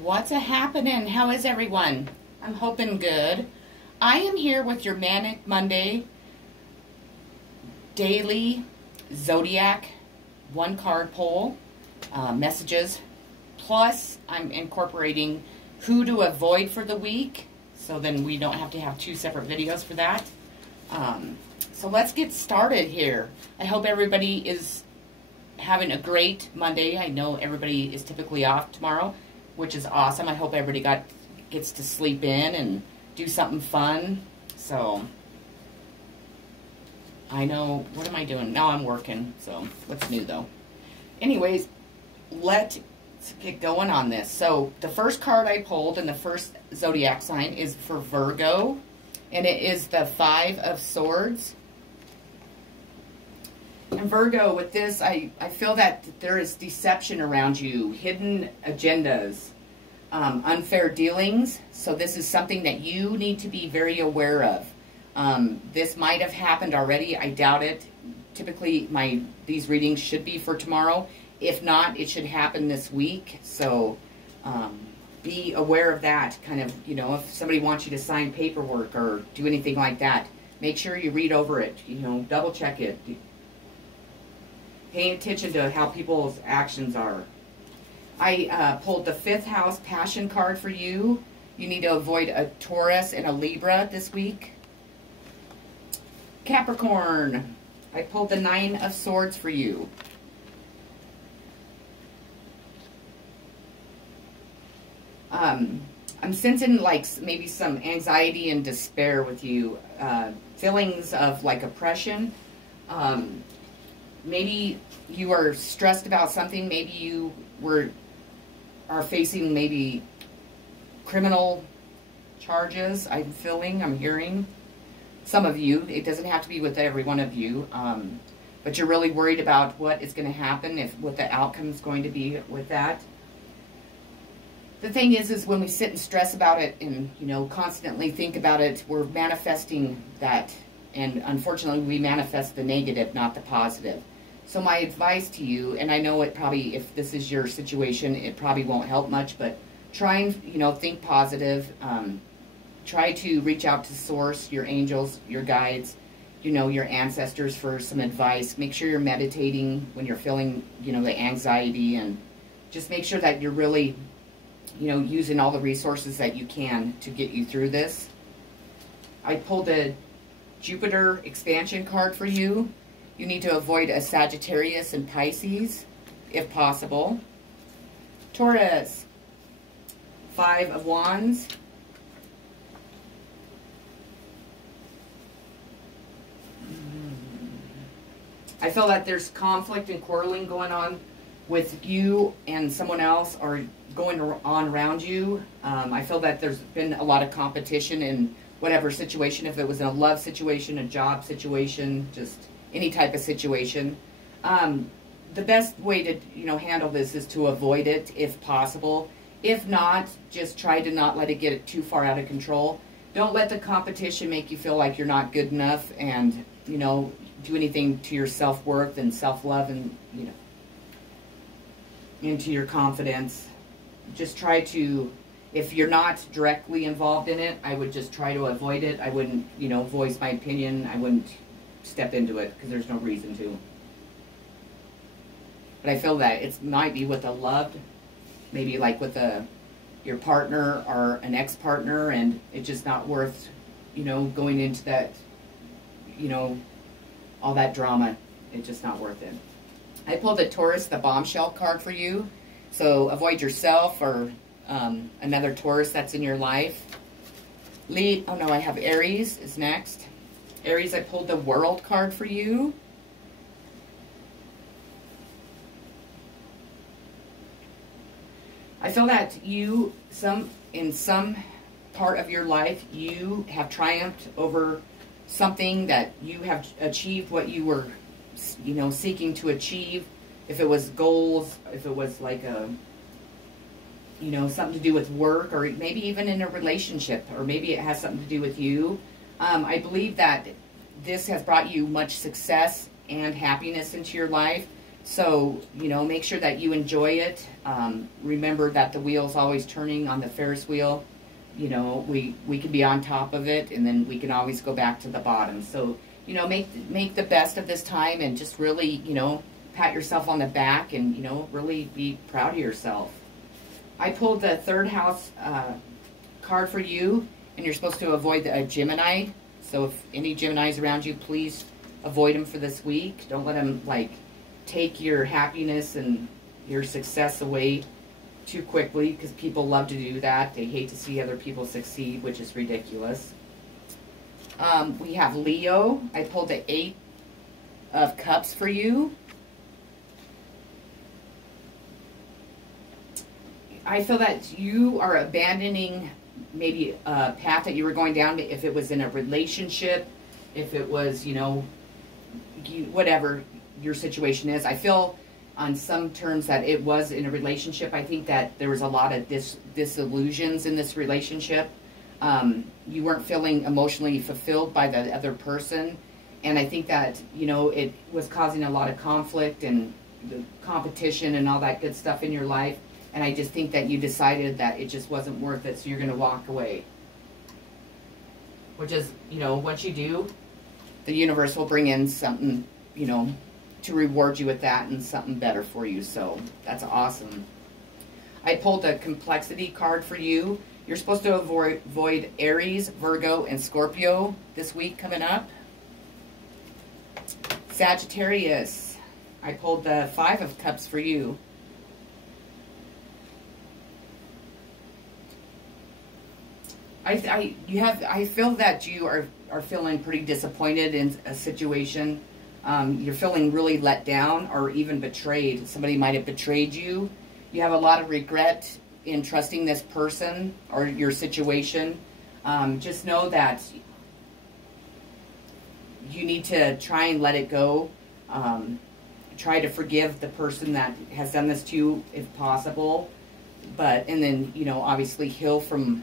What's a happening? How is everyone? I'm hoping good. I am here with your Manic Monday daily zodiac one card poll messages. Plus, I'm incorporating who to avoid for the week, so then we don't have to have two separate videos for that. So let's get started here. I hope everybody is having a great Monday. I know everybody is typically off tomorrow, which is awesome. I hope everybody gets to sleep in and do something fun. So I know, what am I doing? Now I'm working, so what's new though? Anyways, let's get going on this. So the first card I pulled and the first zodiac sign is for Virgo, and it is the Five of Swords. And Virgo, with this, I feel that there is deception around you, hidden agendas, unfair dealings. So this is something that you need to be very aware of. This might have happened already. I doubt it. Typically, these readings should be for tomorrow. If not, it should happen this week. So be aware of that. Kind of, you know, if somebody wants you to sign paperwork or do anything like that, make sure you read over it. You know, double check it. Pay attention to how people's actions are. I pulled the fifth house passion card for you. You need to avoid a Taurus and a Libra this week. Capricorn, I pulled the Nine of Swords for you. I'm sensing like maybe some anxiety and despair with you. Feelings of like oppression. Maybe you are stressed about something. Maybe you are facing maybe criminal charges. I'm hearing. Some of you. It doesn't have to be with every one of you. But you're really worried about what is going to happen, what the outcome is going to be with that. The thing is when we sit and stress about it and, you know, constantly think about it, we're manifesting that. And unfortunately, we manifest the negative, not the positive. So my advice to you, and I know it probably, if this is your situation, it probably won't help much, but try and, you know, think positive. Try to reach out to Source, your angels, your guides, you know, your ancestors for some advice. Make sure you're meditating when you're feeling, you know, the anxiety, and just make sure that you're really, you know, using all the resources that you can to get you through this. I pulled a Jupiter expansion card for you. You need to avoid a Sagittarius and Pisces, if possible. Taurus, Five of Wands. I feel that there's conflict and quarreling going on with you and someone else, or going on around you. I feel that there's been a lot of competition in whatever situation, if it was a love situation, a job situation, just any type of situation. The best way to, you know, handle this is to avoid it if possible. If not, just try to not let it get too far out of control. Don't let the competition make you feel like you're not good enough, and, you know, do anything to your self-worth and self-love, and, you know, into your confidence. Just try to, if you're not directly involved in it, I would just try to avoid it. I wouldn't, you know, voice my opinion. I wouldn't step into it because there's no reason to. But I feel that it might be with a loved, maybe like with your partner or an ex-partner, and it's just not worth, you know, going into that, you know, all that drama. It's just not worth it. I pulled the Taurus, the bombshell card for you. So avoid yourself or another Taurus that's in your life. Oh no, I have Aries is next. Aries, I pulled the World card for you. I feel that in some part of your life, you have triumphed over something, that you have achieved what you were, you know, seeking to achieve. If it was goals, if it was like you know, something to do with work, or maybe even in a relationship, or maybe it has something to do with you. I believe that this has brought you much success and happiness into your life. So, you know, make sure that you enjoy it. Remember that the wheel's always turning on the Ferris wheel. You know, we can be on top of it, and then we can always go back to the bottom. So, you know, make the best of this time, and just really, you know, pat yourself on the back, and, you know, really be proud of yourself. I pulled the third house card for you, and you're supposed to avoid a Gemini. So if any Geminis around you, please avoid them for this week. Don't let them, like, take your happiness and your success away too quickly, because people love to do that. They hate to see other people succeed, which is ridiculous. We have Leo. I pulled the 8 of Cups for you. I feel that you are abandoning maybe a path that you were going down, if it was in a relationship, if it was, you know, whatever your situation is. I feel on some terms that it was in a relationship. I think that there was a lot of disillusions in this relationship. You weren't feeling emotionally fulfilled by the other person. And I think that, you know, it was causing a lot of conflict and the competition and all that good stuff in your life. And I just think that you decided that it just wasn't worth it, so you're going to walk away. Which is, you know, once you do, the universe will bring in something, you know, to reward you with that and something better for you. So that's awesome. I pulled a complexity card for you. You're supposed to avoid Aries, Virgo, and Scorpio this week coming up. Sagittarius. I pulled the 5 of Cups for you. I feel that you are feeling pretty disappointed in a situation. You're feeling really let down or even betrayed. Somebody might have betrayed you. You have a lot of regret in trusting this person or your situation. Just know that you need to try and let it go. Try to forgive the person that has done this to you if possible. And then, you know, obviously heal from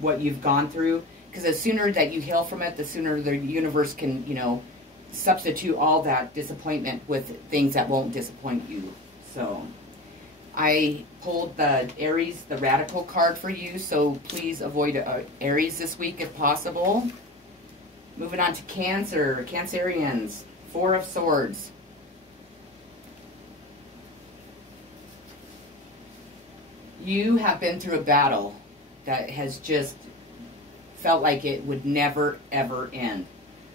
what you've gone through, because the sooner that you heal from it, the sooner the universe can, you know, substitute all that disappointment with things that won't disappoint you. So I pulled the Aries, the Radical card for you, so please avoid Aries this week if possible. Moving on to Cancer, Cancerians, 4 of Swords. You have been through a battle that has just felt like it would never, ever end.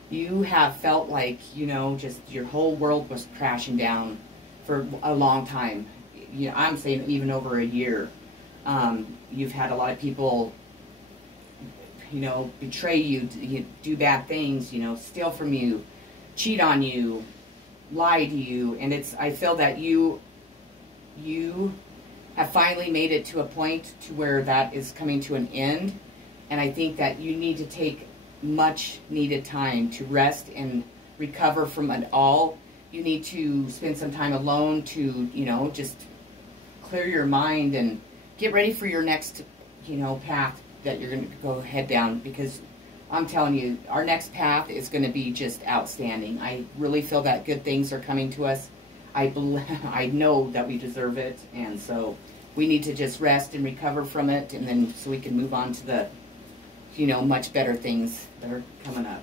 You have felt like, you know, just your whole world was crashing down for a long time. You know, I'm saying even over a year. You've had a lot of people, you know, betray you, do bad things, you know, steal from you, cheat on you, lie to you. And I feel that you have finally made it to a point to where that is coming to an end. And I think that you need to take much needed time to rest and recover from it all. You need to spend some time alone to, you know, just clear your mind and get ready for your next, you know, path that you're going to go head down, because I'm telling you, our next path is going to be just outstanding. I really feel that good things are coming to us. I know that we deserve it, and so we need to just rest and recover from it, and then so we can move on to the, you know, much better things that are coming up.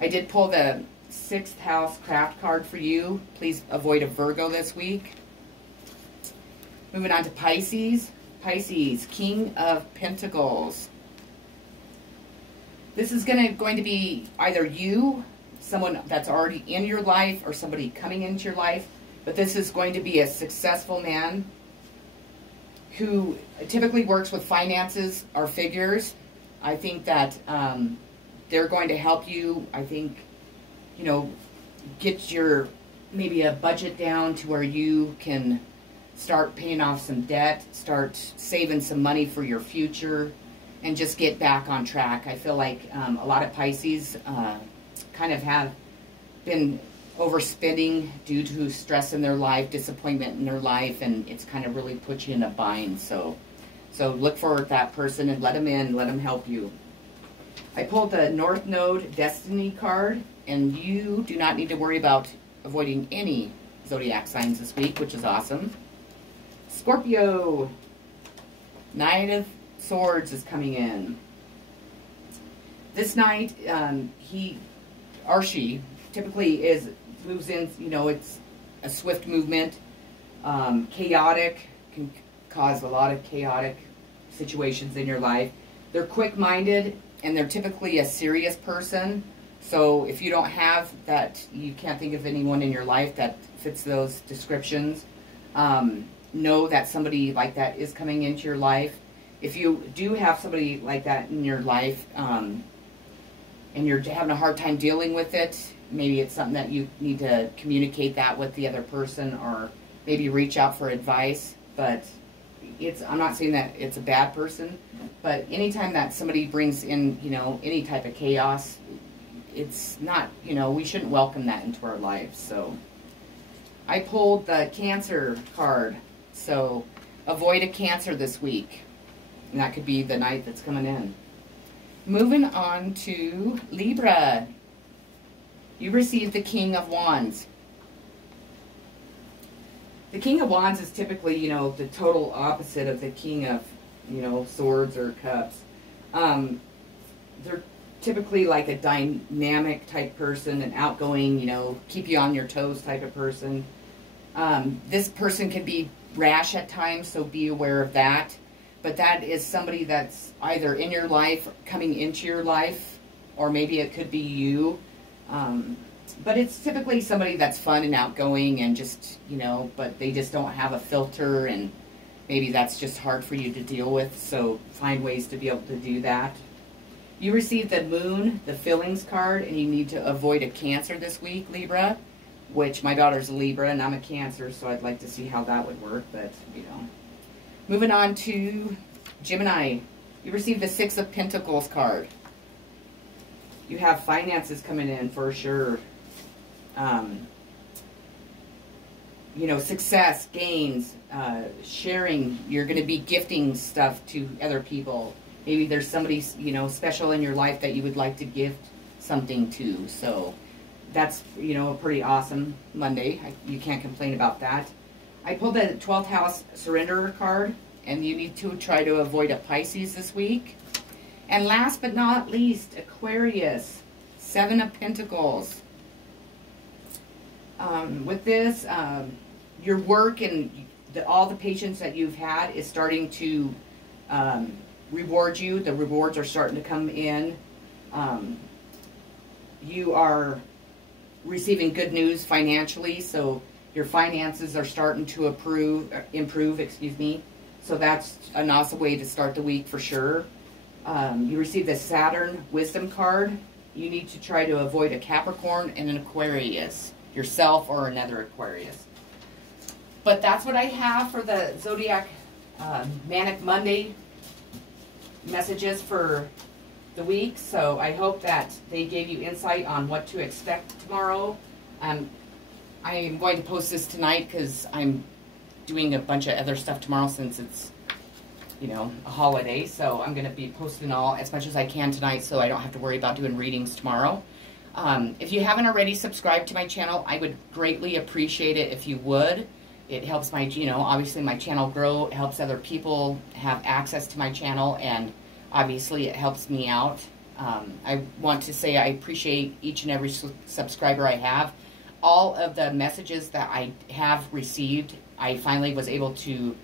I did pull the 6th house craft card for you. Please avoid a Virgo this week. Moving on to Pisces. Pisces, King of Pentacles. This is going to be either you, someone that's already in your life, or somebody coming into your life. But this is going to be a successful man who typically works with finances or figures. I think that they're going to help you, I think, you know, get your, maybe a budget down to where you can start paying off some debt, start saving some money for your future, and just get back on track. I feel like a lot of Pisces kind of have been overspending due to stress in their life, disappointment in their life, and it's kind of really put you in a bind. So look for that person and let them in, let them help you. I pulled the North Node Destiny card, and you do not need to worry about avoiding any zodiac signs this week, which is awesome. Scorpio, Knight of Swords is coming in. This knight, he or she typically moves in, you know, it's a swift movement, chaotic, can cause a lot of chaotic situations in your life. They're quick-minded, and they're typically a serious person. So if you don't have that, you can't think of anyone in your life that fits those descriptions, know that somebody like that is coming into your life. If you do have somebody like that in your life, and you're having a hard time dealing with it, maybe it's something that you need to communicate that with the other person, or maybe reach out for advice. But I'm not saying that it's a bad person, but anytime that somebody brings in, you know, any type of chaos, it's not, you know, we shouldn't welcome that into our lives. So I pulled the Cancer card. So avoid a Cancer this week. And that could be the night that's coming in. Moving on to Libra. You received the King of Wands. The King of Wands is typically, you know, the total opposite of the King of, you know, Swords or Cups. They're typically like a dynamic type person, an outgoing, you know, keep you on your toes type of person. This person can be rash at times, so be aware of that. But that is somebody that's either in your life, coming into your life, or maybe it could be you. But it's typically somebody that's fun and outgoing and just, you know, but they just don't have a filter, and maybe that's just hard for you to deal with. So find ways to be able to do that. You received the Moon, the Feelings card, and you need to avoid a Cancer this week, Libra, which my daughter's a Libra and I'm a Cancer, so I'd like to see how that would work, but, you know. Moving on to Gemini. You received the Six of Pentacles card. You have finances coming in for sure. You know, success, gains, sharing. You're going to be gifting stuff to other people. Maybe there's somebody, you know, special in your life that you would like to gift something to. So that's, you know, a pretty awesome Monday. You can't complain about that. I pulled the 12th house surrender card, and you need to try to avoid a Pisces this week. And last but not least, Aquarius, Seven of Pentacles. With this, your work and all the patience that you've had is starting to reward you. The rewards are starting to come in. You are receiving good news financially, so your finances are starting to improve, excuse me. So that's an awesome way to start the week for sure. You received the Saturn Wisdom card. You need to try to avoid a Capricorn and an Aquarius, yourself or another Aquarius. But that's what I have for the Zodiac Manic Monday messages for the week. So I hope that they gave you insight on what to expect tomorrow. I am going to post this tonight because I'm doing a bunch of other stuff tomorrow since it's, you know, a holiday. So I'm going to be posting as much as I can tonight so I don't have to worry about doing readings tomorrow. If you haven't already subscribed to my channel, I would greatly appreciate it if you would. It helps my, you know, obviously my channel grow. It helps other people have access to my channel, and obviously it helps me out. I want to say I appreciate each and every subscriber I have. All of the messages that I have received, I finally was able to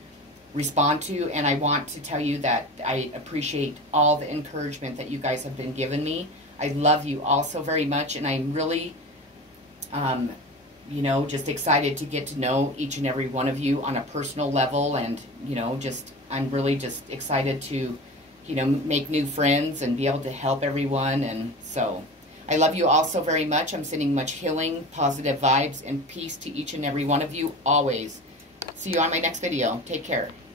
respond to, and I want to tell you that I appreciate all the encouragement that you guys have been giving me. I love you all so very much, and I'm really, you know, just excited to get to know each and every one of you on a personal level, and, you know, I'm really just excited to, you know, make new friends and be able to help everyone. And so I love you all so very much. I'm sending much healing, positive vibes, and peace to each and every one of you always. See you on my next video. Take care.